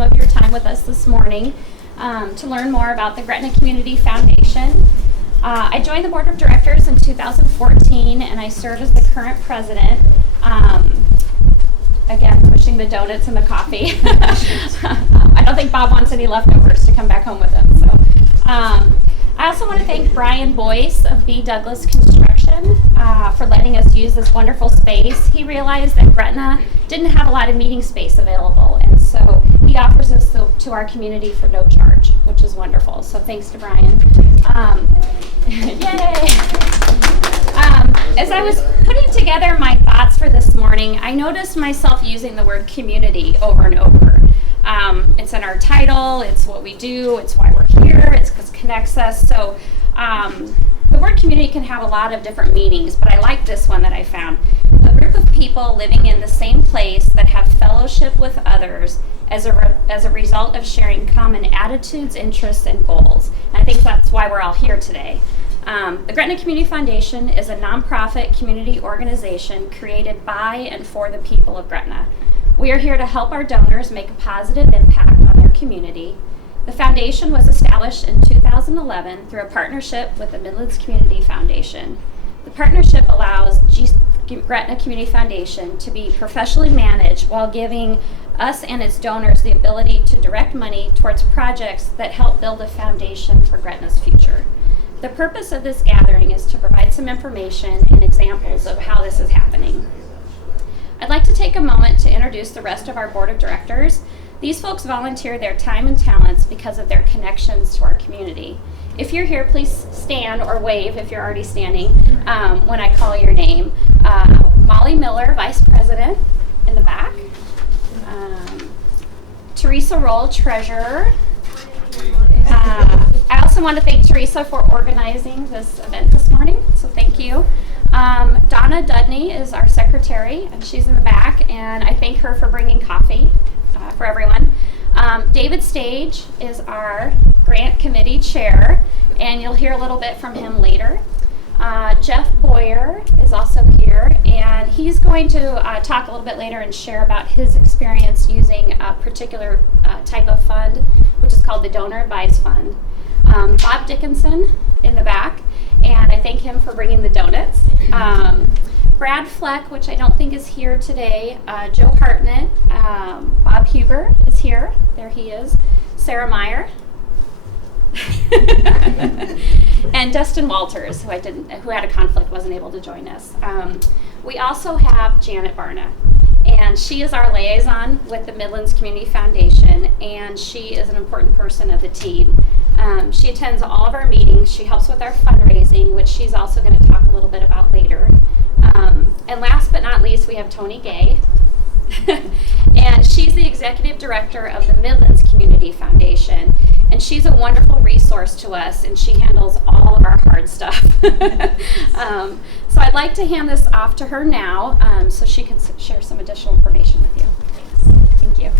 some of your time with us this morning to learn more about the Gretna Community Foundation. I joined the board of directors in 2014, and I serve as the current president. Again, pushing the donuts and the coffee. I don't think Bob wants any leftovers to come back home with him. So, I also want to thank Brian Boyce of B. Douglas Construction for letting us use this wonderful space. He realized that Gretna didn't have a lot of meeting space available, and so he offers this to our community for no charge, which is wonderful. So thanks to Brian. Yay! As I was putting together my thoughts for this morning, I noticed myself using the word community over and over. It's in our title, it's what we do, it's why we're here, it's what connects us. So the word community can have a lot of different meanings, but I like this one that I found. A group of people living in the same place that have fellowship with others as a result of sharing common attitudes, interests, and goals. And I think that's why we're all here today. The Gretna Community Foundation is a nonprofit community organization created by and for the people of Gretna. We are here to help our donors make a positive impact on their community. The foundation was established in 2011 through a partnership with the Midlands Community Foundation. The partnership allows Gretna Community Foundation to be professionally managed while giving us and its donors the ability to direct money towards projects that help build a foundation for Gretna's future. The purpose of this gathering is to provide some information and examples of how this is happening. I'd like to take a moment to introduce the rest of our board of directors. These folks volunteer their time and talents because of their connections to our community. If you're here, please stand or wave if you're already standing when I call your name. Molly Miller, Vice President in the back. Teresa Roll, Treasurer. I also want to thank Teresa for organizing this event this morning, so thank you. Donna Dudney is our secretary, and she's in the back, and I thank her for bringing coffee for everyone. David Stage is our grant committee chair, and you'll hear a little bit from him later. Jeff Boyer is also here, and he's going to talk a little bit later and share about his experience using a particular type of fund, which is called the Donor Advised Fund. Bob Dickinson in the back, and I thank him for bringing the donuts. Brad Fleck, which I don't think is here today, Joe Hartnett, Bob Huber is here, there he is, Sarah Meyer, and Dustin Walters, who had a conflict, wasn't able to join us. We also have Janet Barna, and she is our liaison with the Midlands Community Foundation, and she is an important person of the team. She attends all of our meetings. She helps with our fundraising, which she's also going to talk a little bit about later. And last but not least, we have Tony Gay. And she's the executive director of the Midlands Community Foundation. And she's a wonderful resource to us, and she handles all of our hard stuff. So I'd like to hand this off to her now so she can share some additional information with you. Thank you.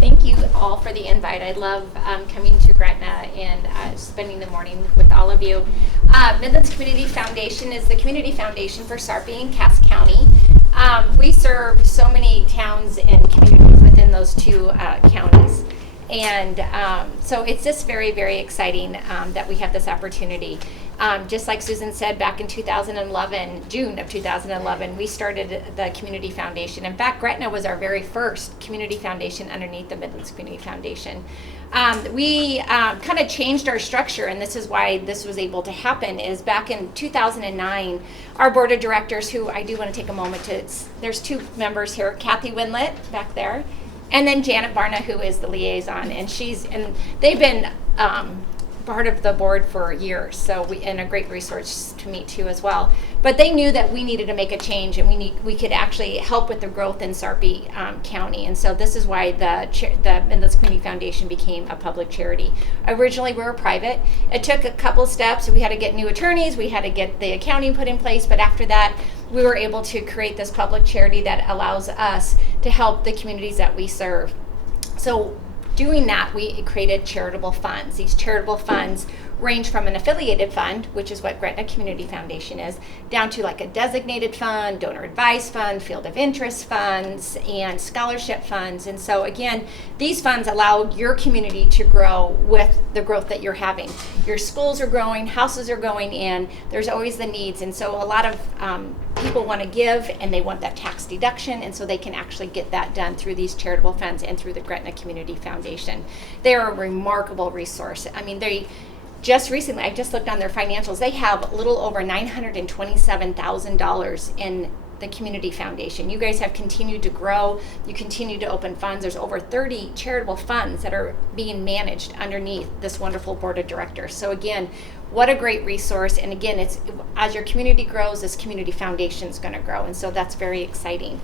Thank you all for the invite. I love coming to Gretna and spending the morning with all of you. Midlands Community Foundation is the community foundation for Sarpy and Cass County. We serve so many towns and communities within those two counties. And so it's just very, very exciting that we have this opportunity. Just like Susan said, back in 2011, June of 2011, we started the Community Foundation. In fact, Gretna was our very first community foundation underneath the Midlands Community Foundation. We kind of changed our structure, and this is why this was able to happen, is back in 2009, our board of directors, who I do want to take a moment to, there's two members here, Kathy Winlett back there, and then Janet Barna, who is the liaison, and they've been part of the board for years, and a great resource to me too as well. But they knew that we needed to make a change, and we could actually help with the growth in Sarpy County, and so this is why the Midlands Community Foundation became a public charity. Originally, we were private. It took a couple steps. We had to get new attorneys, we had to get the accounting put in place, but after that, we were able to create this public charity that allows us to help the communities that we serve. So doing that, we created charitable funds. These charitable funds range from an affiliated fund, which is what Gretna Community Foundation is, down to like a designated fund, donor advised fund, field of interest funds, and scholarship funds. And so again, these funds allow your community to grow with the growth that you're having. Your schools are growing, houses are going in, there's always the needs. And so a lot of people want to give, and they want that tax deduction, and so they can actually get that done through these charitable funds and through the Gretna Community Foundation. They're a remarkable resource. I mean, they just recently, I just looked on their financials, they have a little over $927,000 in the Community Foundation. You guys have continued to grow. You continue to open funds. There's over 30 charitable funds that are being managed underneath this wonderful board of directors. So again, what a great resource. And again, it's as your community grows, this Community Foundation is going to grow. And so that's very exciting.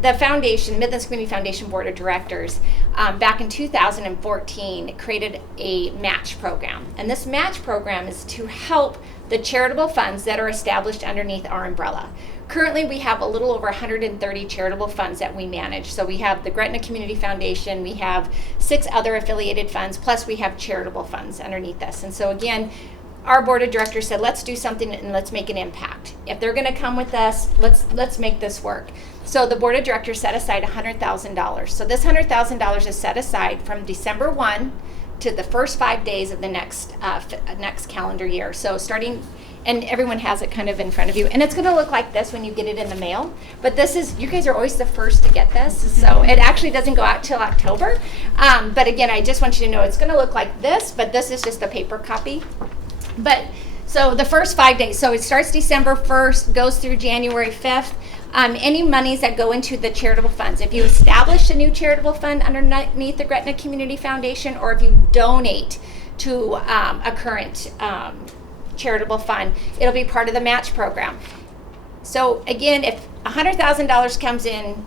The foundation, Midlands Community Foundation Board of Directors, back in 2014 created a match program. And this match program is to help the charitable funds that are established underneath our umbrella. Currently, we have a little over 130 charitable funds that we manage. So we have the Gretna Community Foundation, we have 6 other affiliated funds, plus we have charitable funds underneath this. And so again, our board of directors said, let's do something and let's make an impact. If they're going to come with us, let's make this work. So the board of directors set aside $100,000. So this $100,000 is set aside from December 1 to the first 5 days of the next calendar year. So starting, and everyone has it kind of in front of you, and it's going to look like this when you get it in the mail. But this is, you guys are always the first to get this, so it actually doesn't go out till October. But again, I just want you to know it's going to look like this, but this is just a paper copy. But so the first 5 days, so it starts December 1st, goes through January 5th. Any monies that go into the charitable funds, if you establish a new charitable fund underneath the Gretna Community Foundation, or if you donate to a current charitable fund, it'll be part of the match program. So again, if $100,000 comes in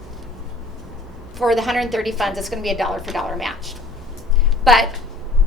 for the 130 funds, it's going to be a dollar for dollar match. But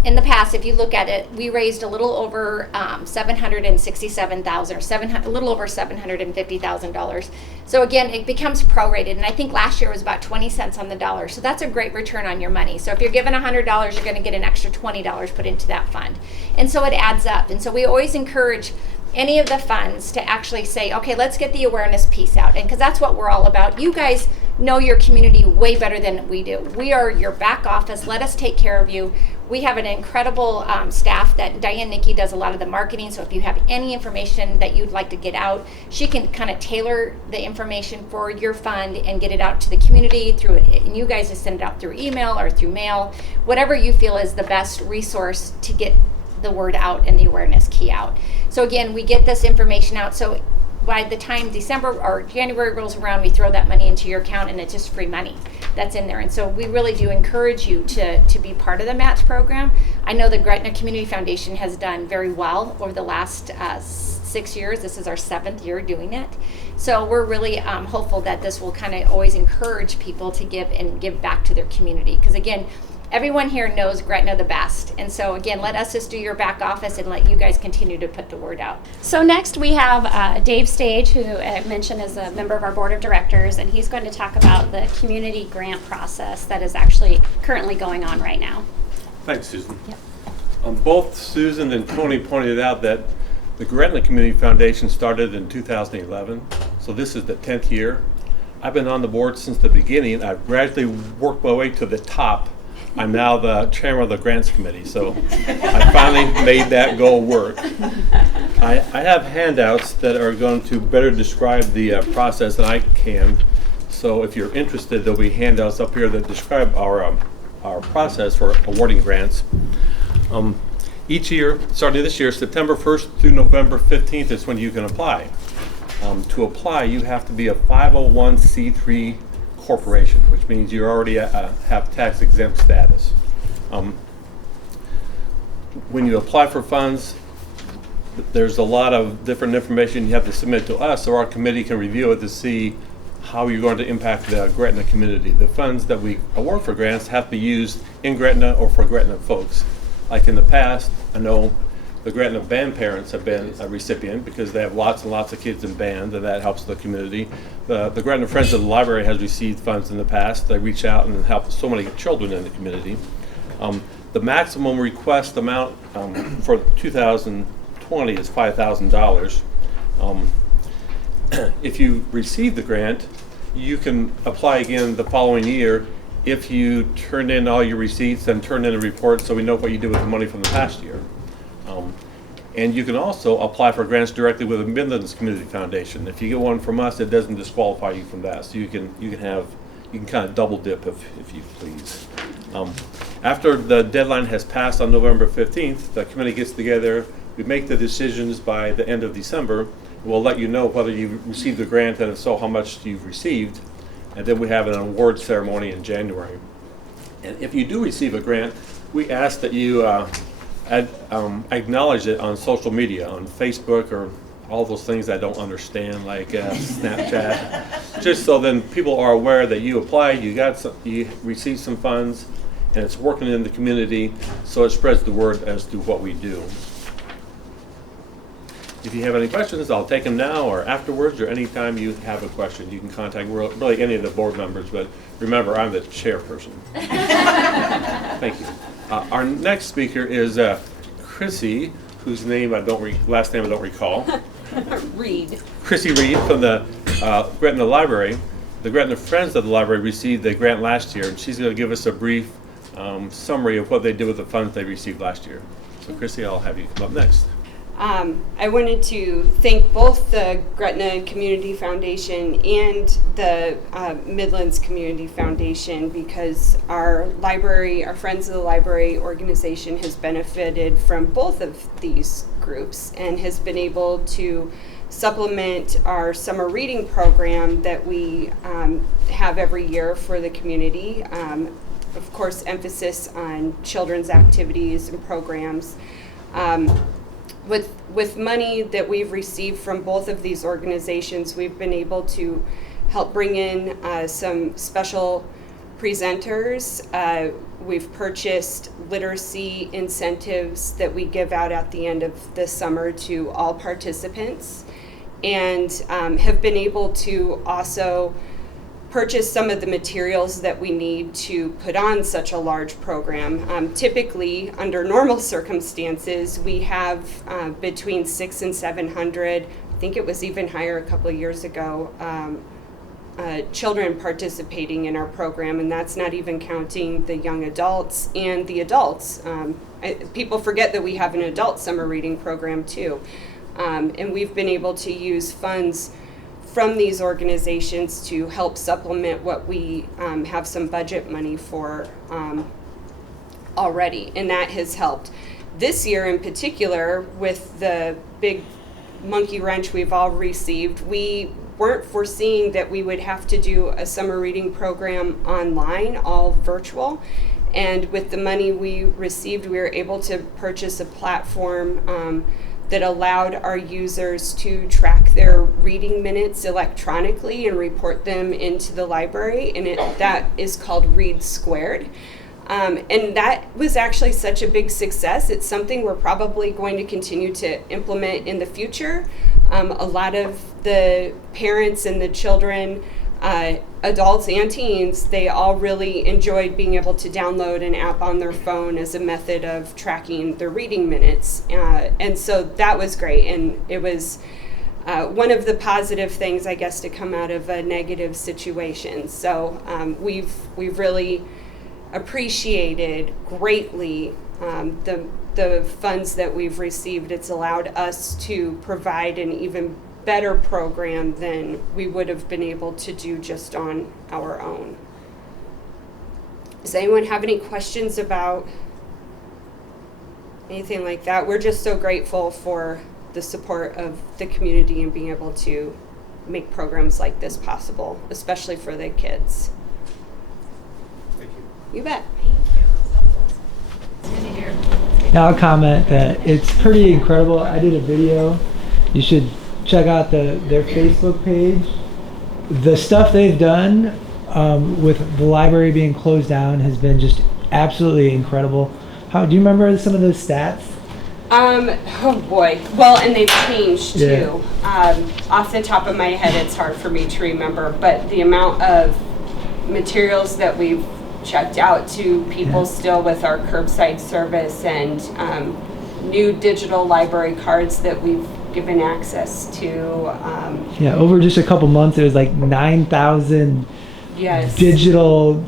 in the past, if you look at it, we raised a little over $767,000, or a little over $750,000. So again, it becomes prorated, and I think last year was about 20 cents on the dollar. So that's a great return on your money. So if you're given $100, you're going to get an extra $20 put into that fund, and so it adds up. And so we always encourage any of the funds to actually say, okay, let's get the awareness piece out, and because that's what we're all about. You guys know your community way better than we do. We are your back office. Let us take care of you. We have an incredible staff that Diane Nicky does a lot of the marketing. So if you have any information that you'd like to get out, she can kind of tailor the information for your fund and get it out to the community through it. And you guys just send it out through email or through mail, whatever you feel is the best resource to get the word out and the awareness key out. So again, we get this information out. So by the time December or January rolls around, we throw that money into your account, and it's just free money that's in there. And so we really do encourage you to be part of the match program. I know the Gretna Community Foundation has done very well over the last 6 years. This is our 7th year doing it. So we're really hopeful that this will kind of always encourage people to give and give back to their community. Because again, everyone here knows Gretna the best. And so again, let us just do your back office and let you guys continue to put the word out. So next we have Dave Stage, who I mentioned is a member of our board of directors, and he's going to talk about the community grant process that is actually currently going on right now. Thanks, Susan. Yep. Both Susan and Tony pointed out that the Gretna Community Foundation started in 2011, so this is the 10th year. I've been on the board since the beginning. I've gradually worked my way to the top. I'm now the chairman of the grants committee, so I finally made that goal work. I have handouts that are going to better describe the process than I can. So if you're interested, there'll be handouts up here that describe our process for awarding grants. Each year, starting this year, September 1st through November 15th is when you can apply. To apply, you have to be a 501c3 corporation, which means you already have tax exempt status. When you apply for funds, there's a lot of different information you have to submit to us so our committee can review it to see how you're going to impact the Gretna community. The funds that we award for grants have to be used in Gretna or for Gretna folks. Like in the past, I know the Gretna band parents have been a recipient because they have lots and lots of kids in band, and that helps the community. The Gretna Friends of the Library has received funds in the past. They reach out and help so many children in the community. The maximum request amount for 2020 is $5,000. If you receive the grant, you can apply again the following year if you turn in all your receipts and turn in a report so we know what you did with the money from the past year. And you can also apply for grants directly with the Midlands Community Foundation. If you get one from us, it doesn't disqualify you from that. So you can kind of double dip if you please. After the deadline has passed on November 15th, the committee gets together. We make the decisions by the end of December. We'll let you know whether you received the grant, and if so, how much you've received. And then we have an award ceremony in January. And if you do receive a grant, we ask that you acknowledge it on social media, on Facebook or all those things I don't understand, like Snapchat, just so then people are aware that you applied, you received some funds, and it's working in the community, so it spreads the word as to what we do. If you have any questions, I'll take them now or afterwards, or anytime you have a question. You can contact really any of the board members, but remember, I'm the chairperson. Thank you. Our next speaker is Chrissy, whose last name I don't recall. Reed. Chrissy Reed from the Gretna Library. The Gretna Friends of the Library received the grant last year, and she's going to give us a brief summary of what they did with the funds they received last year. So Chrissy, I'll have you come up next. I wanted to thank both the Gretna Community Foundation and the Midlands Community Foundation, because our Friends of the Library organization has benefited from both of these groups and has been able to supplement our summer reading program that we have every year for the community. Of course, emphasis on children's activities and programs. With money that we've received from both of these organizations, we've been able to help bring in some special presenters. We've purchased literacy incentives that we give out at the end of the summer to all participants, and have been able to also purchase some of the materials that we need to put on such a large program. Typically, under normal circumstances, we have between 600 and 700, I think it was even higher a couple of years ago, children participating in our program, and that's not even counting the young adults and the adults. People forget that we have an adult summer reading program too. And we've been able to use funds from these organizations to help supplement what we have some budget money for already, and that has helped. This year in particular, with the big monkey wrench we've all received, we weren't foreseeing that we would have to do a summer reading program online, all virtual. And with the money we received, we were able to purchase a platform that allowed our users to track their reading minutes electronically and report them into the library, and that is called Read Squared. And that was actually such a big success. It's something we're probably going to continue to implement in the future. A lot of the parents and the children, adults and teens, they all really enjoyed being able to download an app on their phone as a method of tracking their reading minutes. And so that was great. And it was one of the positive things, I guess, to come out of a negative situation. So we've really appreciated greatly the funds that we've received. It's allowed us to provide an even better program than we would have been able to do just on our own. Does anyone have any questions about anything like that? We're just so grateful for the support of the community and being able to make programs like this possible, especially for the kids. Thank you. You bet. Now I'll comment that it's pretty incredible. I did a video. You should check out their Facebook page. The stuff they've done with the library being closed down has been just absolutely incredible. Do you remember some of those stats? Oh boy. Well, and they've changed too. Yeah. Off the top of my head, it's hard for me to remember, but the amount of materials that we've checked out to people still with our curbside service and new digital library cards that we've given access to. Yeah, over just a couple months, it was like 9,000 Yes. digital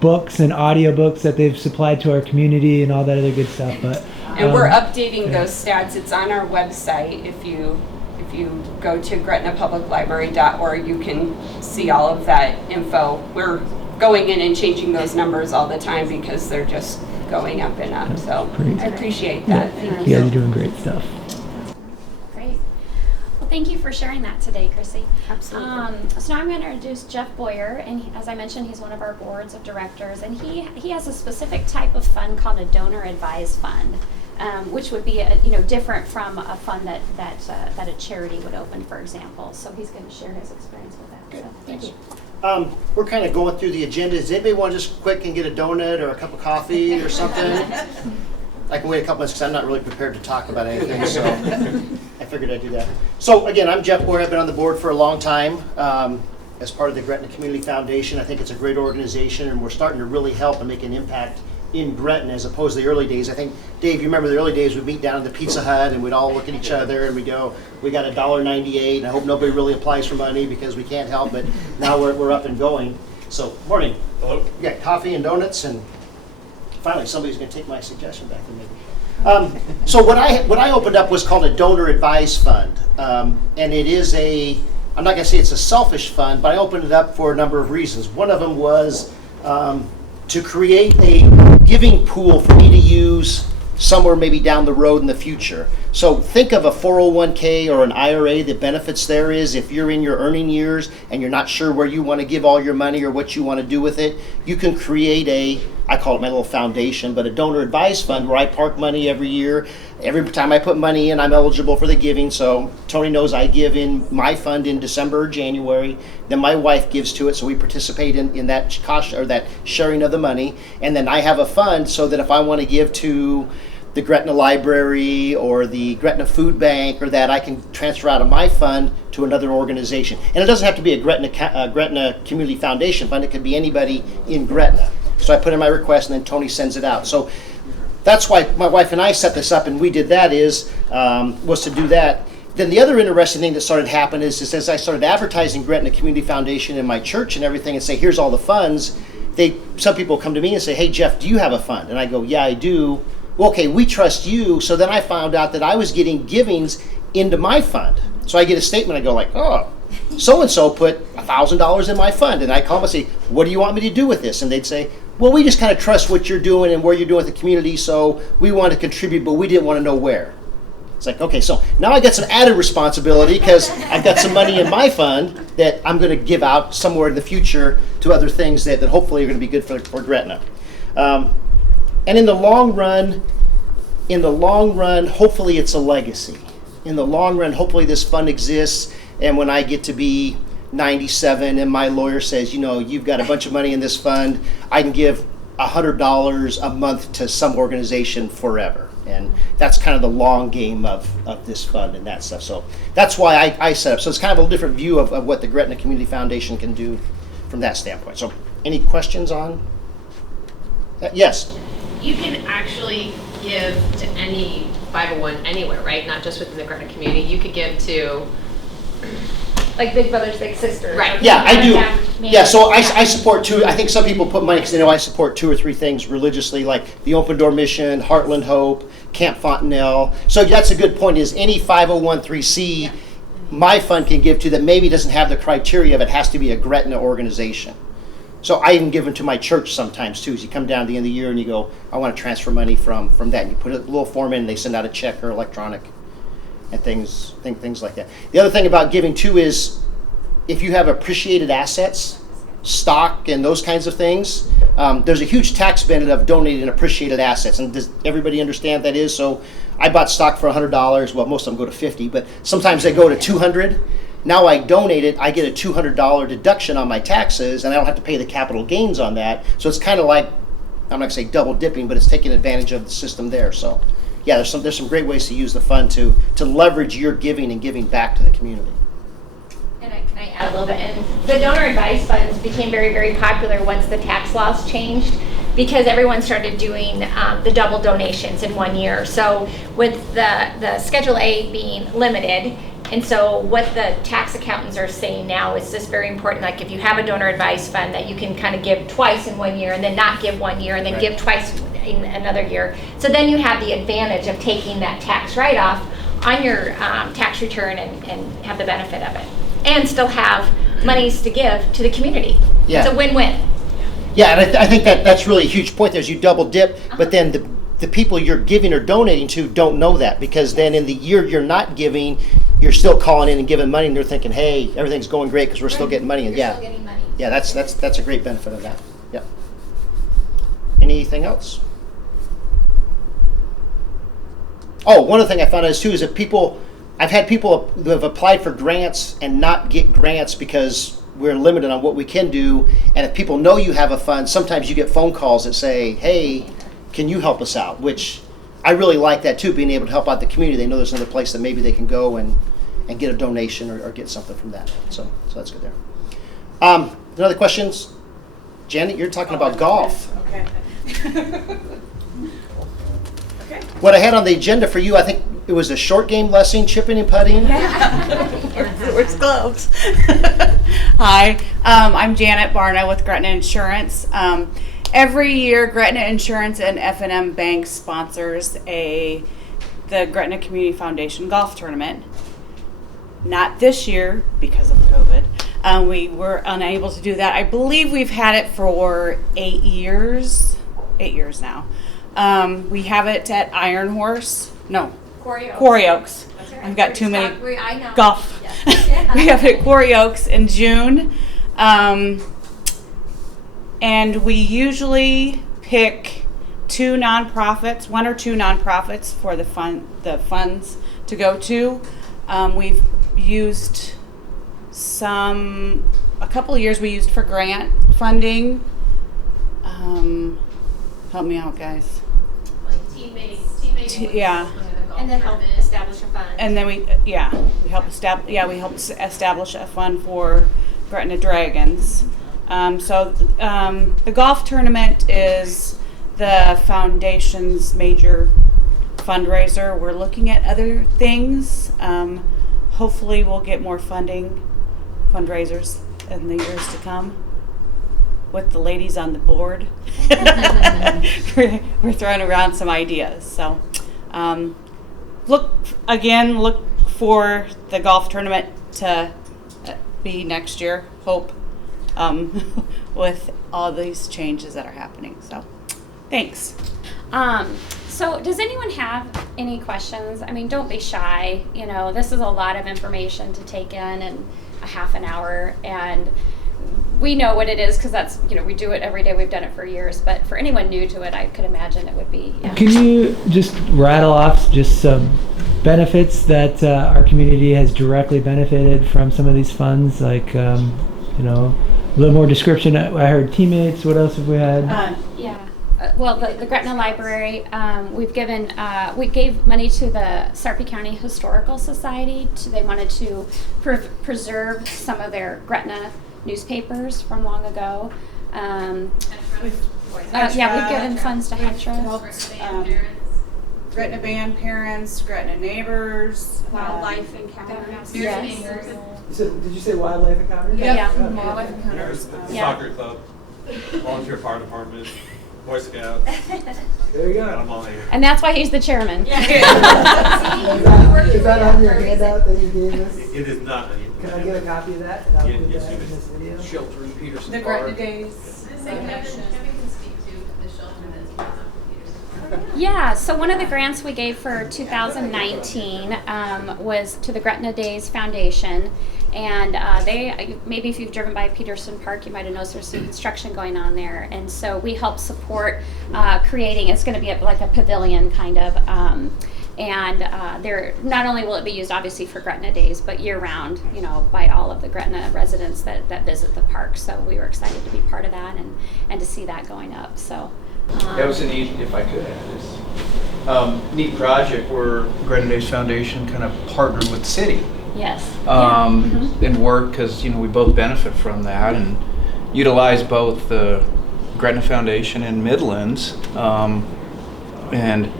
books and audiobooks that they've supplied to our community and all that other good stuff. But And we're updating those stats. It's on our website. If you go to gretnapubliclibrary.org, you can see all of that info. We're going in and changing those numbers all the time because they're just going up and up. So Great. I appreciate that. Thank you you. guys are doing great stuff. Great. Well, thank you for sharing that today, Chrissy. Absolutely. So now I'm going to introduce Jeff Boyer, and as I mentioned, he's one of our boards of directors, and he has a specific type of fund called a donor advised fund, which would be different from a fund that a charity would open, for example. So he's going to share his experience with that. Okay, So, thanks. you. We're kind of going through the agenda. Does anybody want to just quick and get a donut or a cup of coffee or something? I can wait a couple minutes because I'm not really prepared to talk about anything, so I figured I'd do that. So again, I'm Jeff Boyer. I've been on the board for a long time as part of the Gretna Community Foundation. I think it's a great organization, and we're starting to really help and make an impact in Gretna as opposed to the early days. I think, Dave, you remember the early days, we'd meet down in the Pizza Hut and we'd all look at each other and we'd go, we got $1.98, and I hope nobody really applies for money because we can't help, but now we're up and going. So, morning. Hello. We got coffee and donuts, and finally somebody's going to take my suggestion back to me. So what I opened up was called a donor advised fund, and it is I'm not going to say it's a selfish fund, but I opened it up for a number of reasons. One of them was to create a giving pool for me to use somewhere maybe down the road in the future. So think of a 401k or an IRA. The benefits there is if you're in your earning years and you're not sure where you want to give all your money or what you want to do with it, you can create I call it my little foundation, but a donor advised fund where I park money every year. Every time I put money in, I'm eligible for the giving. So Tony knows I give in my fund in December or January. Then my wife gives to it, so we participate in that cost or that sharing of the money. And then I have a fund so that if I want to give to the Gretna Library or the Gretna Food Bank or that, I can transfer out of my fund to another organization. And it doesn't have to be a Gretna Community Foundation fund. It could be anybody in Gretna. So I put in my request and then Tony sends it out. So that's why my wife and I set this up, and we did that was to do that. Then the other interesting thing that started happening is as I started advertising Gretna Community Foundation in my church and everything and say, here's all the funds, some people come to me and say, hey, Jeff, do you have a fund? And I go, yeah, I do. Well, okay, we trust you. So then I found out that I was getting givings into my fund. So I get a statement, I go like, oh, so-and-so put $1,000 in my fund. And I call them and say, what do you want me to do with this? And they'd say, well, we just kind of trust what you're doing and where you're doing with the community, so we want to contribute, but we didn't want to know where. It's like, okay, so now I got some added responsibility because I've got some money in my fund that I'm going to give out somewhere in the future to other things that hopefully are going to be good for Gretna. And in the long run, hopefully it's a legacy. In the long run, hopefully this fund exists, and when I get to be 97 and my lawyer says, you've got a bunch of money in this fund, I can give $100 a month to some organization forever. And that's kind of the long game of this fund and that stuff. So that's why I set up. So it's kind of a different view of what the Gretna Community Foundation can do from that standpoint. So any questions on that? Yes? You can actually give to any 501 anywhere, right? Not just within the Gretna community. You could give to... Like Big Brothers Big Sisters. Right. Yeah, I do. Yeah, so I support I think some people put money because they know I support 2 or 3 things religiously, like the Open Door Mission, Heartland Hope, Camp Fontenelle. So that's a good point, is any 501(c)(3) my fund can give to that maybe doesn't have the criteria of it has to be a Gretna organization. So I even give them to my church sometimes too. So you come down at the end of the year and you go, I want to transfer money from that. And you put a little form in and they send out a check or electronic and things like that. The other thing about giving too is if you have appreciated assets, stock and those kinds of things, there's a huge tax benefit of donating appreciated assets. And does everybody understand what that is? So I bought stock for $100. Well, most of them go to $50, but sometimes they go to $200. Now I donate it, I get a $200 deduction on my taxes, and I don't have to pay the capital gains on that. So it's kind of like, I'm not going to say double dipping, but it's taking advantage of the system there. So yeah, there's some great ways to use the fund to leverage your giving and giving back to the community. And can I add that a little bit. And the donor advice funds became very, very popular once the tax laws changed, because everyone started doing the double donations in 1 year. So with the Schedule A being limited, and so what the tax accountants are saying now is just very important, like if you have a donor advice fund, that you can kind of give twice in 1 year and then not give 1 year and then Right. give twice in another year. So then you have the advantage of taking that tax write-off on your tax return and have the benefit of it. And still have monies to give to the community. Yeah. It's a win-win. Yeah, and I think that's really a huge point there, is you double dip, but then the people you're giving or donating to don't know that, because then in the year you're not giving, you're still calling in and giving money, and they're thinking, hey, everything's going great because we're still getting money. And You're yeah, still getting money. yeah, that's a great benefit of that. Yep. Anything else? Oh, one other thing I found out too is that I've had people who have applied for grants and not get grants because we're limited on what we can do. And if people know you have a fund, sometimes you get phone calls that say, hey, can you help us out? Which I really like that too, being able to help out the community. They know there's another place that maybe they can go and get a donation or get something from that. So that's good there. Any other questions? Janet, you're talking about golf. Okay. What I had on the agenda for you, I think it was a short game lesson, chipping and putting. Where's gloves? Hi, I'm Janet Barna with Gretna Insurance. Every year, Gretna Insurance and F&M Bank sponsors the Gretna Community Foundation golf tournament. Not this year because of COVID. We were unable to do that. I believe we've had it for 8 years. 8 years now. We have it at Iron Horse. No, Quarry Oaks. I've got too many I know. golf. Yeah. We have it at Quarry Oaks in June. And we usually pick one or two nonprofits for the funds to go to. We've used a couple of years we used for grant funding. Help me out, guys. Like teammates. Yeah. And then help establish a fund. And then we help establish a fund for Gretna Dragons. The golf tournament is the foundation's major fundraiser. We're looking at other things. Hopefully we'll get more fundraisers in the years to come with the ladies on the board. We're throwing around some ideas. So look for the golf tournament to be next year, hope, with all these changes that are happening. So thanks. So does anyone have any questions? I mean, don't be shy. You know, this is a lot of information to take in a half an hour, and we know what it is because that's, we do it every day. We've done it for years. But for anyone new to it, I could imagine it would be. Yeah. Can you just rattle off just some benefits that our community has directly benefited from some of these funds? Like, a little more description. I heard teammates. What else have we had? Well, the Gretna Library, we gave money to the Sarpy County Historical Society. They wanted to preserve some of their Gretna newspapers from long ago. We've given funds to Hetra. Gretna Band Parents, Gretna Neighbors, Wildlife Encounters. Yes. Did you say wildlife encounters? Yeah. Wildlife Encounters. Soccer club, volunteer fire department, Boy Scouts. There you Got go. them all here. And that's why he's the chairman. Is that on your handout that you gave us? It is not. Can I get a copy of that? And I'll Yeah, put yes, that you in can. this video. Shelter in Peterson The Park. Gretna Days. Kevin can speak to the shelter that's going on for Peterson. Yeah, so one of the grants we gave for 2019 was to the Gretna Days Foundation. And maybe if you've driven by Peterson Park, you might have noticed there's some construction going on there. And so we help support creating, it's going to be like a pavilion kind of. There, not only will it be used obviously for Gretna Days, but year round, by all of the Gretna residents that visit the park. So we were excited to be part of that and to see that going up. So That was a neat, if I could add this, neat project where Gretna Days Foundation kind of partnered with the city Yes. And work, because we both benefit from that and utilize both the Gretna Foundation and Midlands, and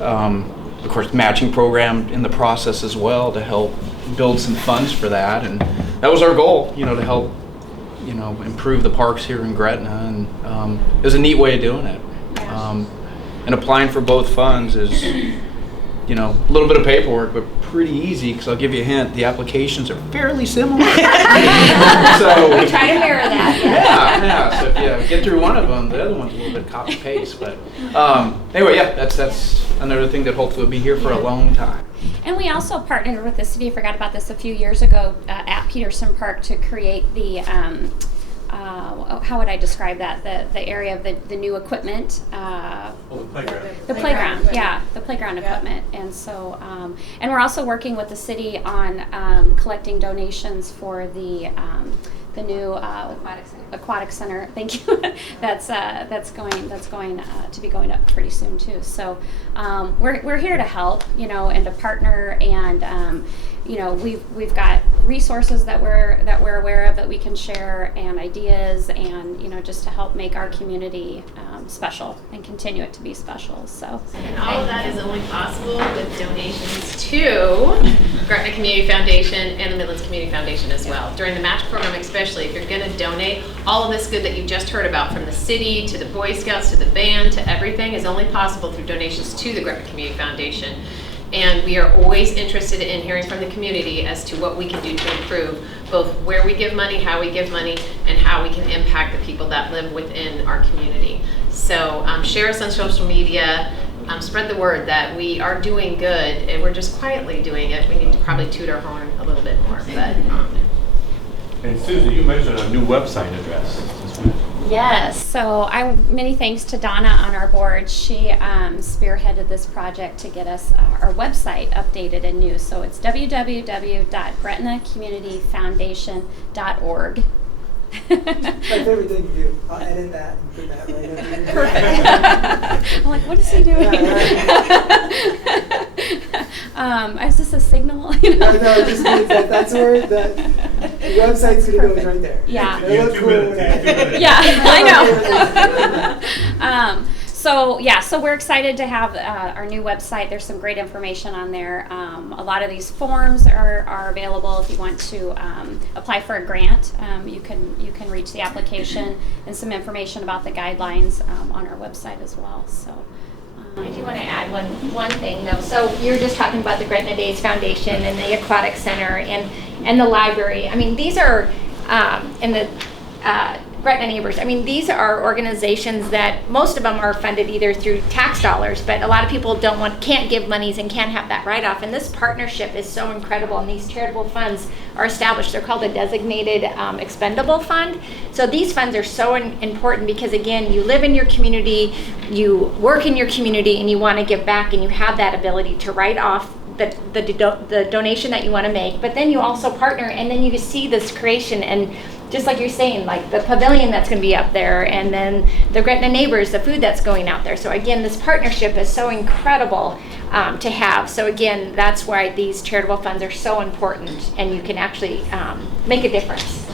of course matching program in the process as well to help build some funds for that. And that was our goal, to help improve the parks here in Gretna, and it was a neat way of doing it. And applying for both funds is a little bit of paperwork, but pretty easy, because I'll give you a hint, the applications are fairly similar. So We try to mirror that. yeah. So if you get through one of them, the other one's a little bit copy paste. But anyway, yeah, that's another thing that hopefully will be here for a long time. And we also partnered with the city, I forgot about this a few years ago, at Peterson Park to create the, how would I describe that? The area of the new equipment. The playground. The playground, yeah, the playground equipment. And so, and we're also working with the city on collecting donations for the new aquatic center. Thank you. that's going to be going up pretty soon too. So we're here to help, and to partner, and we've got resources that we're aware of that we can share, and ideas, and just to help make our community special and continue it to be special. So And all of that is only possible with donations to Gretna Community Foundation and the Midlands Community Foundation as well. During the match program especially, if you're going to donate, all of this good that you just heard about, from the city to the Boy Scouts to the band to everything, is only possible through donations to the Gretna Community Foundation. And we are always interested in hearing from the community as to what we can do to improve both where we give money, how we give money, and how we can impact the people that live within our community. So share us on social media, spread the word that we are doing good, and we're just quietly doing it. We need to probably toot our horn a little bit more. But And Susan, you mentioned a new website address. yes, so many thanks to Donna on our board. She spearheaded this project to get us our website updated and new. So it's www.gretnacommunityfoundation.org. My favorite thing to do. I'll edit that and put that right up here. Perfect. I'm like, what is he doing? Is this a signal? No, it just means that's where the website's going to go, is right there. Yeah. It'll look cool when I- Yeah, I know. So we're excited to have our new website. There's some great information on there. A lot of these forms are available if you want to apply for a grant. You can reach the application, and some information about the guidelines on our website as well. So. I do want to add one thing though. So you're just talking about the Gretna Days Foundation and the Aquatic Center and the library. I mean, these are and the Gretna Neighbors. I mean, these are organizations that most of them are funded either through tax dollars, but a lot of people can't give monies and can't have that write-off. And this partnership is so incredible, and these charitable funds are established. They're called a designated expendable fund. So these funds are so important because, again, you live in your community, you work in your community, and you want to give back, and you have that ability to write off the donation that you want to make. But then you also partner, and then you see this creation, and just like you're saying, like the pavilion that's going to be up there, and then the Gretna Neighbors, the food that's going out there. So again, this partnership is so incredible to have. So again, that's why these charitable funds are so important, and you can actually make a difference.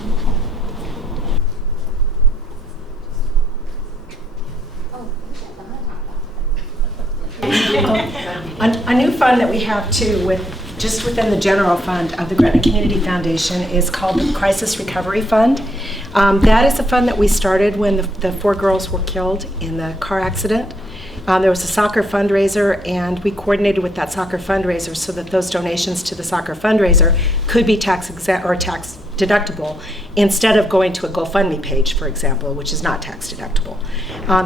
A new fund that we have too, just within the general fund of the Gretna Community Foundation, is called the Crisis Recovery Fund. That is a fund that we started when the 4 girls were killed in the car accident. There was a soccer fundraiser, and we coordinated with that soccer fundraiser so that those donations to the soccer fundraiser could be tax exempt or tax deductible instead of going to a GoFundMe page, for example, which is not tax deductible.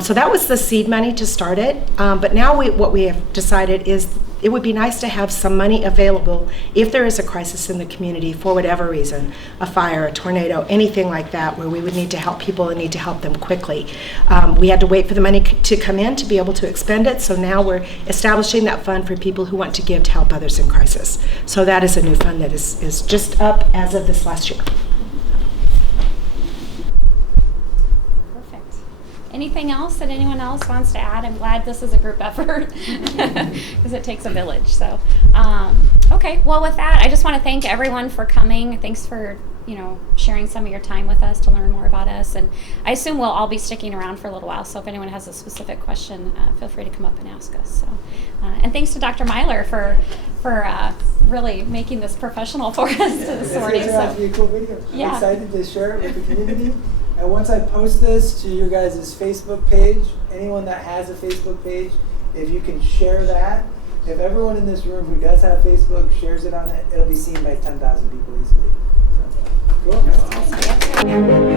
So that was the seed money to start it. But now what we have decided is it would be nice to have some money available if there is a crisis in the community for whatever reason, a fire, a tornado, anything like that, where we would need to help people and need to help them quickly. We had to wait for the money to come in to be able to expend it, so now we're establishing that fund for people who want to give to help others in crisis. So that is a new fund that is just up as of this last year. Perfect. Anything else that anyone else wants to add? I'm glad this is a group effort because it takes a village. So Okay, well, with that, I just want to thank everyone for coming. Thanks for, sharing some of your time with us to learn more about us. And I assume we'll all be sticking around for a little while, so if anyone has a specific question, feel free to come up and ask us. So, and thanks to Dr. Myler for really making this professional for us this morning. It's going to be a cool video. Yeah. I'm excited to share it with the community. And once I post this to your guys' Facebook page, anyone that has a Facebook page, if you can share that, if everyone in this room who does have Facebook shares it on it, it'll be seen by 10,000 people easily. So, cool.